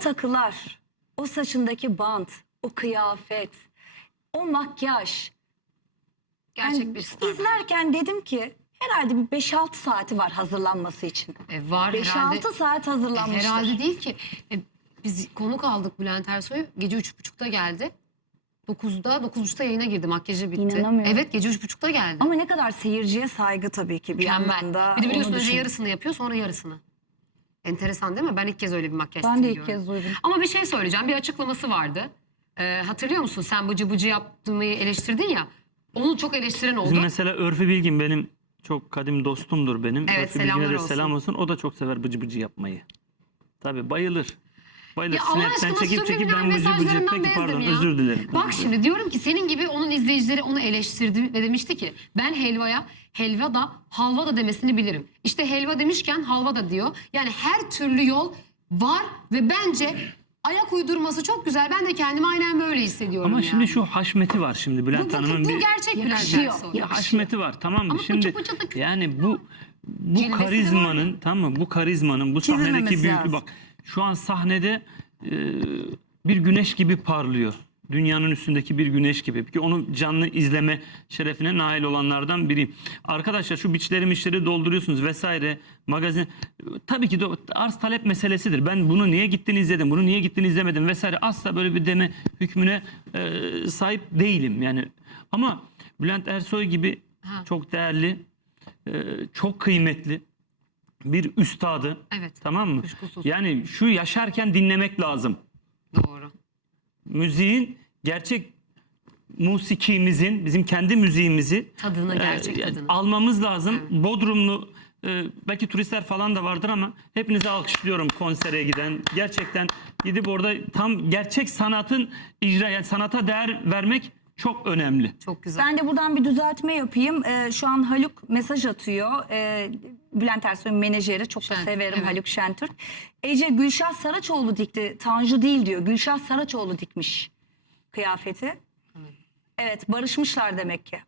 takılar, o saçındaki bant, o kıyafet, o makyaj. Gerçek Yani bir star. İzlerken dedim ki herhalde bir 5-6 saati var hazırlanması için. Var herhalde. 5-6 saat hazırlanmıştır. Herhalde değil ki. Biz konuk aldık Bülent Ersoy'u. Gece 3.30'da geldi. 9'da yayına girdi. Makyajı bitti. İnanamıyorum. Evet, gece 3.30'da geldi. Ama ne kadar seyirciye saygı tabii ki bir yandan da. Bir de biliyorsun onu önce düşün. yarısını yapıyor, sonra yarısını. Enteresan değil mi? Ben ilk kez öyle bir makyaj Ben de stili ilk gördüm. kez duydum. Ama bir şey söyleyeceğim. Bir açıklaması vardı. Hatırlıyor musun? Sen bıcı bıcı yaptığımı eleştirdin ya. Onu çok eleştiren oldu. Bizim mesela Örfü Bilgin benim çok kadim dostumdur benim. Evet, Örfü Bilgin'e selamlar de olsun. selam olsun. O da çok sever bıcı bıcı yapmayı. Tabii bayılır. Bayılır. Ya Allah Sinepten aşkına çekip subliminal ben bıcı bıcı. mesajlarından Peki pardon, bezdim ya. özür dilerim. Bak şimdi diyorum ki senin gibi onun izleyicileri onu eleştirdi ve demişti ki ben helvaya helva da halva da demesini bilirim. İşte helva demişken halva da diyor. Yani her türlü yol var ve bence ayak uydurması çok güzel. Ben de kendimi aynen böyle hissediyorum. Ama yani. şimdi şu haşmeti var şimdi Bülent Hanım'ın bu bir gerçek Bülent yakışıyor. Ersoy. ya haşmeti var, tamam mı? Ama Şimdi bıcı bıcı da- yani bu Cilvesi de var karizmanın, tamam mı? Bu karizmanın, bu Çizilmemesi sahnedeki büyüklüğü, lazım. bak şu an sahnede bir güneş gibi parlıyor. Dünyanın üstündeki bir güneş gibi. Ki onu canlı izleme şerefine nail olanlardan biriyim. Arkadaşlar şu biçleri dolduruyorsunuz vesaire. Magazin tabii ki de arz talep meselesidir. Ben bunu niye gittiğini izledim, bunu niye gittiğini izlemedim vesaire. Asla böyle bir deme hükmüne sahip değilim yani. Ama Bülent Ersoy gibi çok değerli, çok kıymetli bir üstadı. Evet. Tamam mı? Kuşkusuz. Yani şu yaşarken dinlemek lazım. Doğru. Müziğin, gerçek musikimizin, bizim kendi müziğimizi Tadını, gerçek tadını. almamız lazım. Bodrumlu belki turistler falan da vardır ama hepinize alkışlıyorum konsere giden. Gerçekten gidip orada tam gerçek sanatın yani sanata değer vermek çok önemli. Çok güzel. Ben de buradan bir düzeltme yapayım. Şu an Haluk mesaj atıyor. Bülent Ersoy'un menajeri. Çok da Şen, severim evet. Haluk Şentürk. Ece Gülşah Saraçoğlu dikti. Tanju değil diyor. Gülşah Saraçoğlu dikmiş kıyafeti. Evet, barışmışlar demek ki.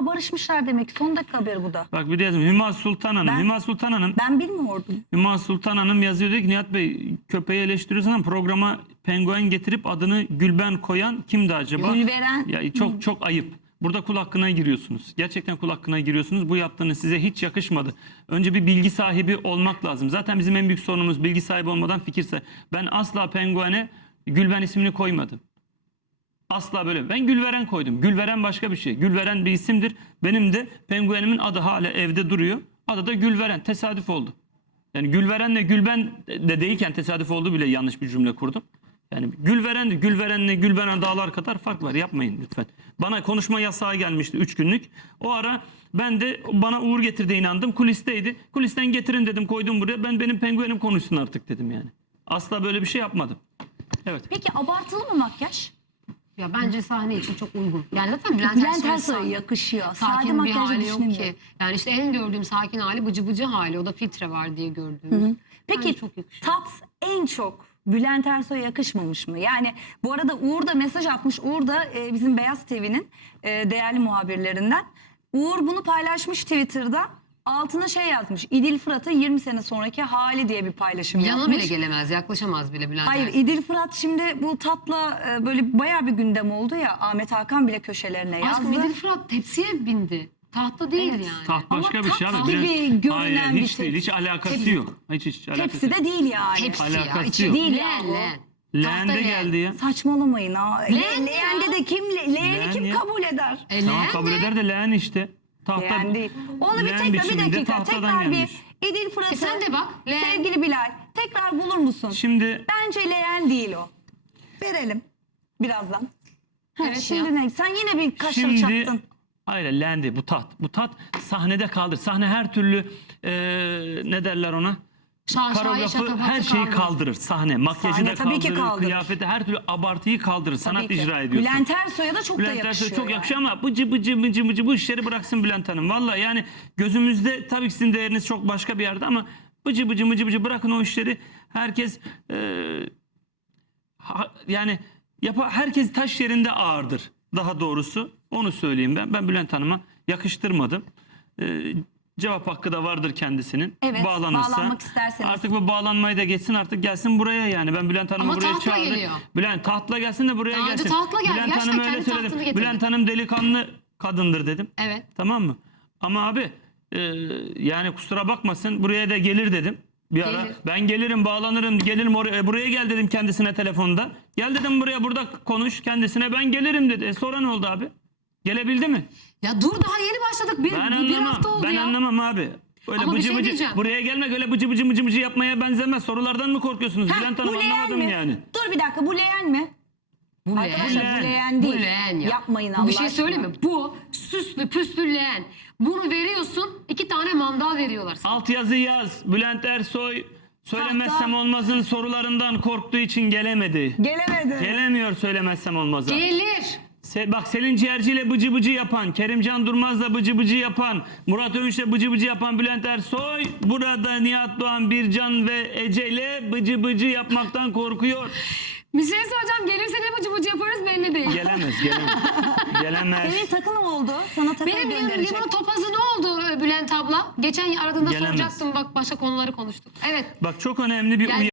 Barışmışlar demek ki. Son dakika haberi bu da. Bak bir de yazayım. Hüma Sultan Hanım. Hüma Sultan Hanım. Ben bilmiyordum. Hüma Sultan Hanım yazıyor, diyor ki Nihat Bey köpeği eleştiriyorsun ama programa penguen getirip adını Gülben koyan kimdi acaba? Gülveren. Ya çok ayıp. Burada kul hakkına giriyorsunuz. Gerçekten kul hakkına giriyorsunuz. Bu yaptığınız size hiç yakışmadı. Önce bir bilgi sahibi olmak lazım. Zaten bizim en büyük sorunumuz bilgi sahibi olmadan fikir sahibi. Ben asla penguene Gülben ismini koymadım. Asla böyle. Ben Gülveren koydum. Gülveren başka bir şey. Gülveren bir isimdir. Benim de penguenimin adı hala evde duruyor. Adı da Gülveren. Tesadüf oldu. Yani Gülverenle Gülben de değilken tesadüf oldu bile yanlış bir cümle kurdum. Yani Gülverenle Gülben dağlar kadar fark var. Yapmayın lütfen. Bana konuşma yasağı gelmişti 3 günlük. O ara ben de bana uğur getirdi inandım. Kulisteydi. Kulisten getirin dedim, koydum buraya. Benim penguenim konuşsun artık dedim yani. Asla böyle bir şey yapmadım. Evet. Peki abartılı mı makyaj? Ya bence sahne için çok uygun. Yani zaten Bülent Bülent Ersoy'a Ersoy'a yakışıyor. Sade sakin bir makyajla hali yok düşünemiyorum. ki. Yani işte en gördüğüm sakin hali bıcı bıcı hali. O da filtre var diye gördüğümüz. Peki Bence çok yakışıyor. tat en çok Bülent Ersoy'a yakışmamış mı? Yani bu arada Uğur da mesaj atmış. Uğur da bizim Beyaz TV'nin değerli muhabirlerinden. Uğur bunu paylaşmış Twitter'da. Altına şey yazmış. İdil Fırat'ın 20 sene sonraki hali diye bir paylaşım Yana yapmış. bile gelemez, yaklaşamaz bile Bülent Hayır, Ersoy. İdil Fırat şimdi bu tatla böyle bayağı bir gündem oldu ya. Ahmet Hakan bile köşelerine yazdı. Aşkım İdil Fırat tepsiye bindi. Tahta değil Evet. yani. Taht başka bir şey abi. tat Bülent- gibi görünen Hayır, bir hiç şey. değil. Hiç alakası Tepsi. yok. Hiç alakası Tepsi yok. de değil yani. Tepsi Alakası ya. içi yok. Değil leğen, ya bu. leğen. Leğende Tahta geldi ya. Saçmalamayın ha. Leğen Leğende ya. de kim leğeni Leğen kim ya. kabul eder? Tamam, Leğen kabul de- eder de leğen işte. Tahta, Leğen değil. Onu bir leğen tekrar bir biçiminde dakika tahtadan tekrar gelmiş. bir İdil Fırat'ı sen de bak, leğen. sevgili Bilal tekrar bulur musun? Şimdi Bence leğen değil o. Verelim birazdan. Evet Şimdi ya. ne? Sen yine bir kaşları çaktın. hayır leğen değil, bu tat. Bu tat sahnede kaldır. Sahne her türlü ne derler ona? Şaşayı, Koreografı şatafatı her şeyi kaldırır. kaldırır. Sahne, makyajı Sahne da tabii ki kaldırır, kaldırır. kıyafeti, her türlü abartıyı kaldırır. Sanat Tabii ki. icra ediyorsun. Bülent Ersoy'a da çok da Bülent yakışıyor. Ersoy çok yani. yakışıyor ama bıcı bu işleri bıraksın Bülent Hanım. Vallahi yani gözümüzde tabii ki sizin değeriniz çok başka bir yerde ama bıcı bırakın o işleri. Herkes yani herkes taş yerinde ağırdır. Daha doğrusu onu söyleyeyim ben. Ben Bülent Hanım'a yakıştırmadım. Cevap hakkı da vardır kendisinin. Evet, Bağlanırsa. bağlanmak isterseniz. Artık bu bağlanmayı da geçsin, artık gelsin buraya yani. Ben Bülent Hanım'ı Ama buraya tahtla çağırdım. geliyor. Bülent tahtla gelsin de buraya Daha önce gelsin. tahtla geldi. Bülent Gerçekten Hanım öyle kendi tahtını söyledim. getirdi. Bülent Hanım delikanlı kadındır dedim. Evet. Tamam mı? Ama abi yani kusura bakmasın, buraya da gelir dedim. Bir ara Gelir. ben gelirim, bağlanırım, gelirim oraya, buraya gel dedim kendisine telefonda. Gel dedim buraya, burada konuş kendisine, ben gelirim dedi. Sonra ne oldu abi? Gelebildi mi? Ya dur, daha yeni başladık. Bir hafta oldu Ben ya. anlamam abi. Öyle Ama bir bıcı şey bıcı, diyeceğim. buraya gelmek öyle bıcı bıcı mıcı mıcı yapmaya benzemez. Sorulardan mı korkuyorsunuz? Heh, Bülent Hanım, bu leğen anlamadım mi? yani. Dur bir dakika, bu leğen mi? Bu leğen. Arkadaşlar leğen. bu leğen değil. Bu leğen ya. Yapmayın Bu Allah bir şey aşkına. söyleyeyim mi? Bu süslü püslü leğen. Bunu veriyorsun, 2 tane mandal veriyorlar sana. Altyazı yaz. Bülent Ersoy söylemezsem Tahta. olmazın sorularından korktuğu için gelemedi. Gelemedi. Gelemiyor söylemezsem olmaza. Gelir. Bak, Selin Ciğerci ile bıcı bıcı yapan, Kerimcan Durmaz'la bıcı bıcı yapan, Murat Övünç'le bıcı bıcı yapan Bülent Ersoy burada Nihat Doğan, Bircan ve Ece ile bıcı bıcı yapmaktan korkuyor. Bir şey söyleyeceğim. Gelirse ne bıcı bıcı yaparız belli değil. Gelemez. Gelemez. Senin takı ne oldu? Sana takı Benim gönderecek. limon topazı ne oldu Bülent abla? Geçen aradığında Gelemez. soracaktım, bak başka konuları konuştuk. Evet. Bak, çok önemli bir Yani uyarı.